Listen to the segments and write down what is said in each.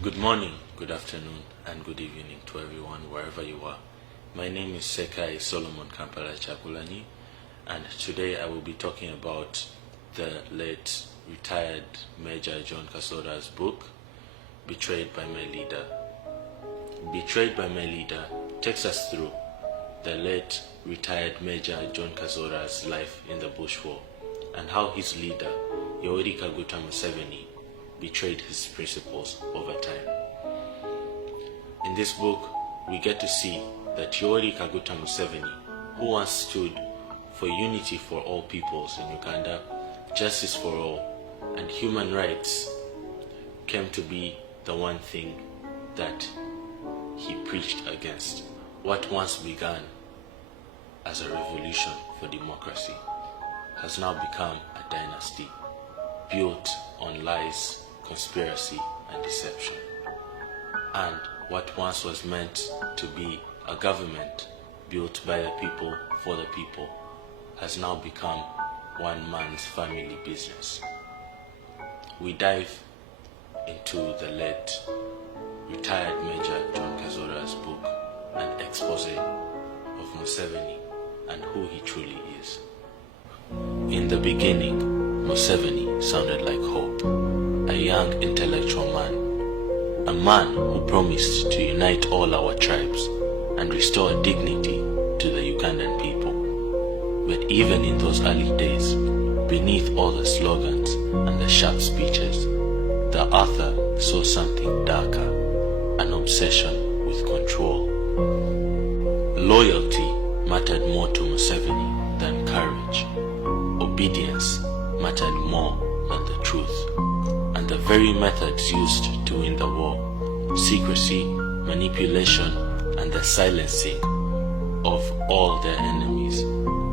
Good morning, good afternoon, and good evening to everyone wherever you are. My name is Sekai Solomon Kampala Chakulani, and today I will be talking about the late retired Major John Kasora's book, Betrayed by My Leader. Betrayed by My Leader takes us through the late retired Major John Kasora's life in the Bush War and how his leader, Yoweri Kaguta Museveni, betrayed his principles over time. In this book, we get to see that Yoweri Kaguta Museveni, who once stood for unity for all peoples in Uganda, justice for all, and human rights, came to be the one thing that he preached against. What once began as a revolution for democracy has now become a dynasty built on lies, conspiracy, and deception. And what once was meant to be a government built by the people for the people has now become one man's family business. We dive into the late retired Major John Kasora's book and expose of Museveni and who he truly is. In the beginning, Museveni sounded like hope, a young intellectual man, a man who promised to unite all our tribes and restore dignity to the Ugandan people. But even in those early days, beneath all the slogans and the sharp speeches, the author saw something darker, an obsession with control. Loyalty mattered more to Museveni than courage. Obedience mattered more than the truth. And the very methods used to win the war, secrecy, manipulation, and the silencing of all their enemies,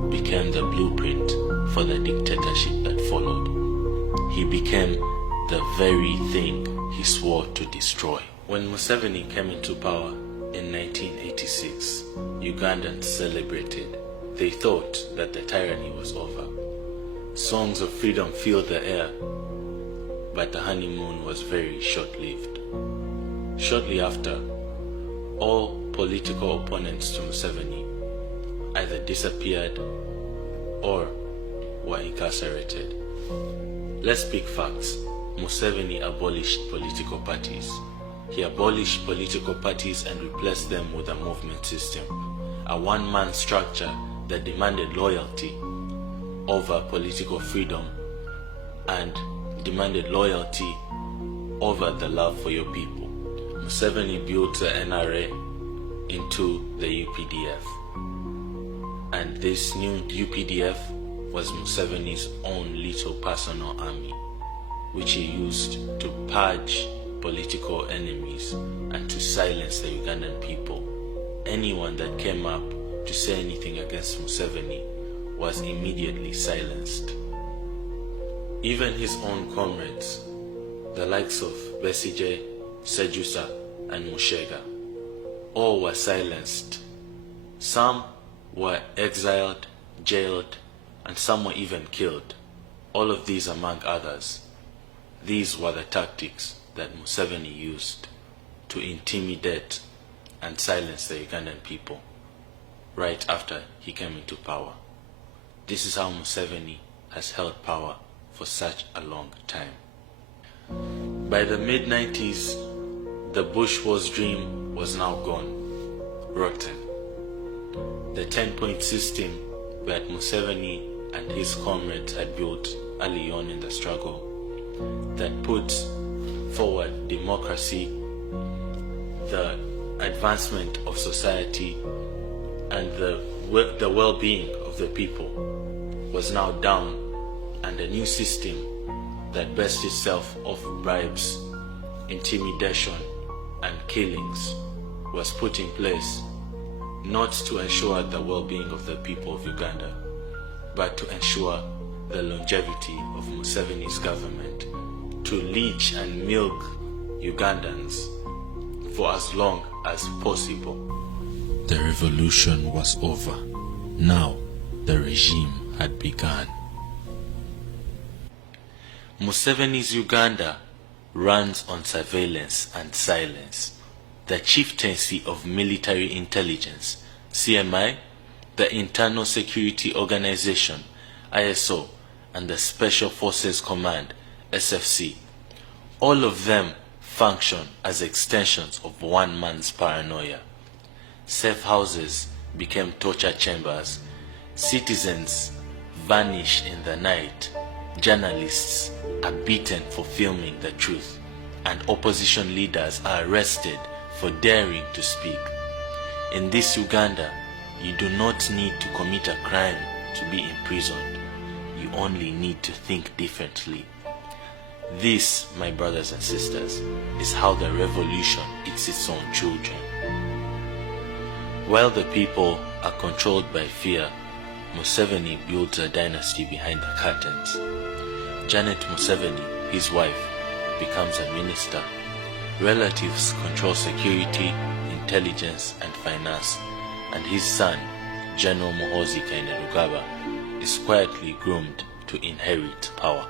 became the blueprint for the dictatorship that followed. He became the very thing he swore to destroy. When Museveni came into power in 1986, Ugandans celebrated. They thought that the tyranny was over. Songs of freedom filled the air, but the honeymoon was very short-lived. Shortly after, all political opponents to Museveni either disappeared or were incarcerated. Let's speak facts. Museveni abolished political parties. He abolished political parties and replaced them with a movement system, a one-man structure that demanded loyalty over political freedom and demanded loyalty over the love for your people. Museveni built the NRA into the UPDF, and this new UPDF was Museveni's own little personal army, which he used to purge political enemies and to silence the Ugandan people. Anyone that came up to say anything against Museveni was immediately silenced. Even his own comrades, the likes of Besigye, Sejusa, and Mushega, all were silenced. Some were exiled, jailed, and some were even killed. All of these among others. These were the tactics that Museveni used to intimidate and silence the Ugandan people right after he came into power. This is how Museveni has held power for such a long time. By the mid-90s, the Bush War's dream was now gone, rotten. The 10-point system that Museveni and his comrades had built early on in the struggle that put forward democracy, the advancement of society, and the well-being of the people was now down, and a new system that based itself off bribes, intimidation, and killings was put in place, not to ensure the well-being of the people of Uganda, but to ensure the longevity of Museveni's government, to leech and milk Ugandans for as long as possible. The revolution was over. Now the regime had begun. Museveni's Uganda runs on surveillance and silence. The Chieftaincy of Military Intelligence, CMI, the Internal Security Organization, ISO, and the Special Forces Command, SFC, all of them function as extensions of one man's paranoia. Safe houses became torture chambers, citizens vanish in the night, journalists are beaten for filming the truth, and opposition leaders are arrested for daring to speak. In this Uganda, you do not need to commit a crime to be imprisoned. You only need to think differently. This, my brothers and sisters, is how the revolution eats its own children. While the people are controlled by fear, Museveni builds a dynasty behind the curtains. Janet Museveni, his wife, becomes a minister. Relatives control security, intelligence, and finance, and his son, General Muhoozi Kainerugaba, is quietly groomed to inherit power.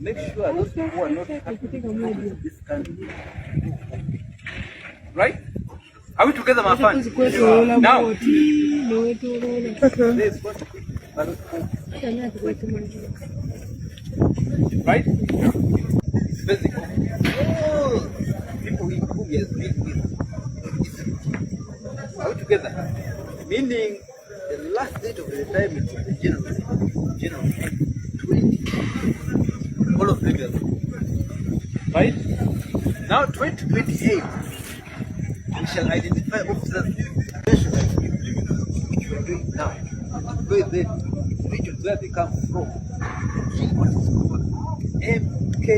Make sure those people are not in this country. Right? Are we together, my friend? Now. Right? It's physical. All people who he has been with. Are we together? Meaning the last date of the retirement of the general 20. All of them. Right? Now 2028. We shall identify officers which we are doing now. Where the regions where they come from. What is called MK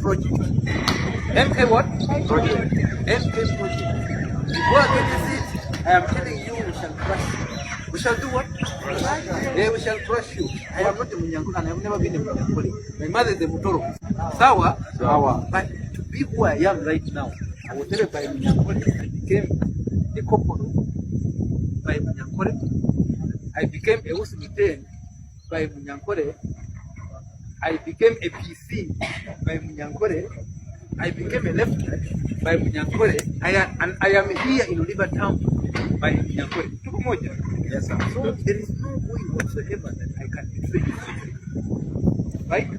project. MK what? Project. MK project. If you are getting it, I am telling you we shall crush you. We shall do what? Yeah, we shall crush you. I am not a Munyankole and I have never been a Munyankole. My mother is a Mutoro. Sawa. But to be who I am right now, I was never by Munyankole. I became a Koporo by Munyankole. I became a Usmiten by Munyankole. I became a PC by Munyankole. I became a lieutenant by Munyankole. I am here in Oliver Town by Munyankole. Yes, sir. So there is no way whatsoever that I can betray you. Right?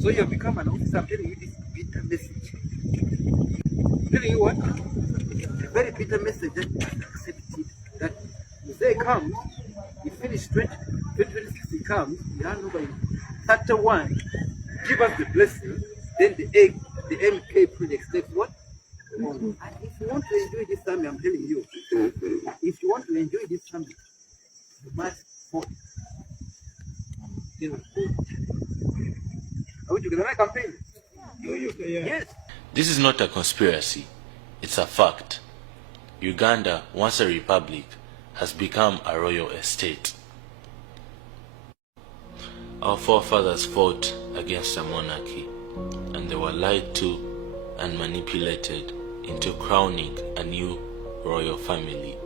So you have become an officer. I'm telling you this bitter message. I'm telling you what? A very bitter message that you must accept it. That if they come, you finish 2026, he comes, you hand over 31, give us the blessing, then the MK project takes what? And if you want to enjoy this family, I'm telling you, if you want to enjoy this family, you must vote. Are we together? Campaign? Yes. This is not a conspiracy, it's a fact. Uganda, once a republic, has become a royal estate. Our forefathers fought against a monarchy, and they were lied to and manipulated into crowning a new royal family.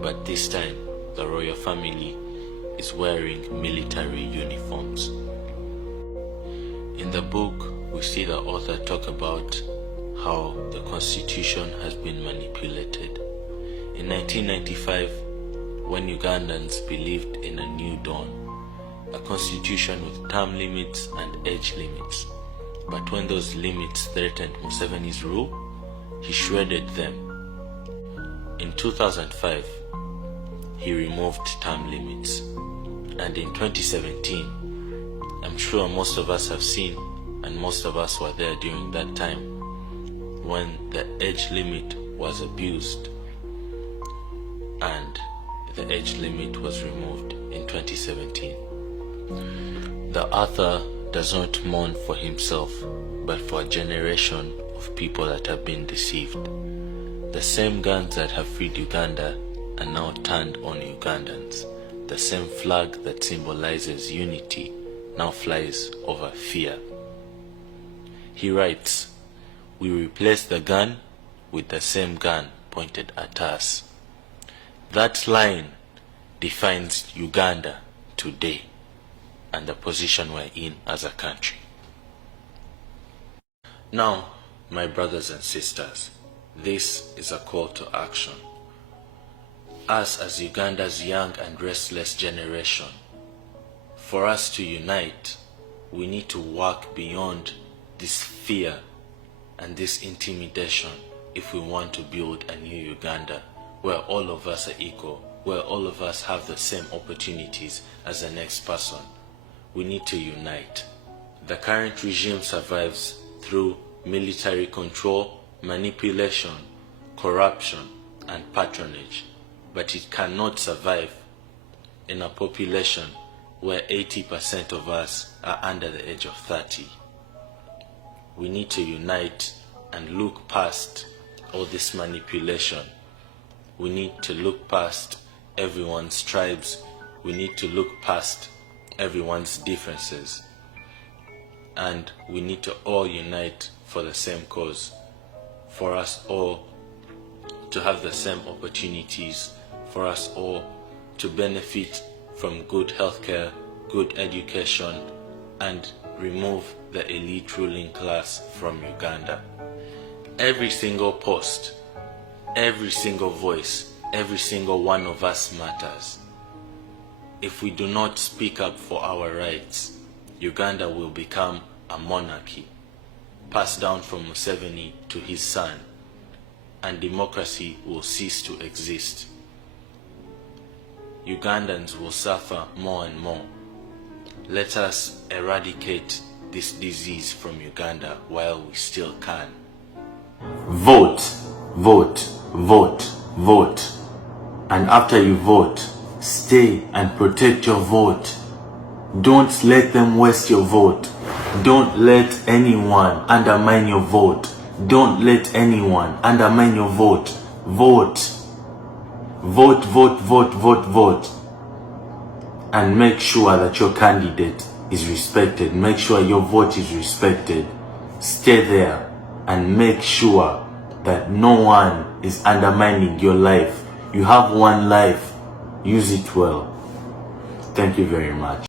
But this time, the royal family is wearing military uniforms. In the book, we see the author talk about how the constitution has been manipulated. In 1995, when Ugandans believed in a new dawn, a constitution with term limits and age limits. But when those limits threatened Museveni's rule, he shredded them. In 2005, he removed term limits. And in 2017, I'm sure most of us have seen, and most of us were there during that time, when the age limit was abused and the age limit was removed in 2017. The author does not mourn for himself, but for a generation of people that have been deceived. The same guns that have freed Uganda are now turned on Ugandans. The same flag that symbolizes unity now flies over fear. He writes, "We replace the gun with the same gun pointed at us." That line defines Uganda today and the position we're in as a country. Now, my brothers and sisters, this is a call to action. Us as Uganda's young and restless generation, for us to unite, we need to work beyond this fear and this intimidation if we want to build a new Uganda where all of us are equal, where all of us have the same opportunities as the next person. We need to unite. The current regime survives through military control, manipulation, corruption, and patronage, but it cannot survive in a population where 80% of us are under the age of 30. We need to unite and look past all this manipulation. We need to look past everyone's tribes. We need to look past everyone's differences. And we need to all unite for the same cause, for us all to have the same opportunities, for us all to benefit from good healthcare, good education, and remove the elite ruling class from Uganda. Every single post, every single voice, every single one of us matters. If we do not speak up for our rights, Uganda will become a monarchy, passed down from Museveni to his son, and democracy will cease to exist. Ugandans will suffer more and more. Let us eradicate this disease from Uganda while we still can. Vote, vote, vote, vote. And after you vote, stay and protect your vote. Don't let them waste your vote. Don't let anyone undermine your vote. Don't let anyone undermine your vote. Vote. Vote, vote, vote, vote, vote. And make sure that your candidate is respected. Make sure your vote is respected. Stay there and make sure that no one is undermining your life. You have one life. Use it well. Thank you very much.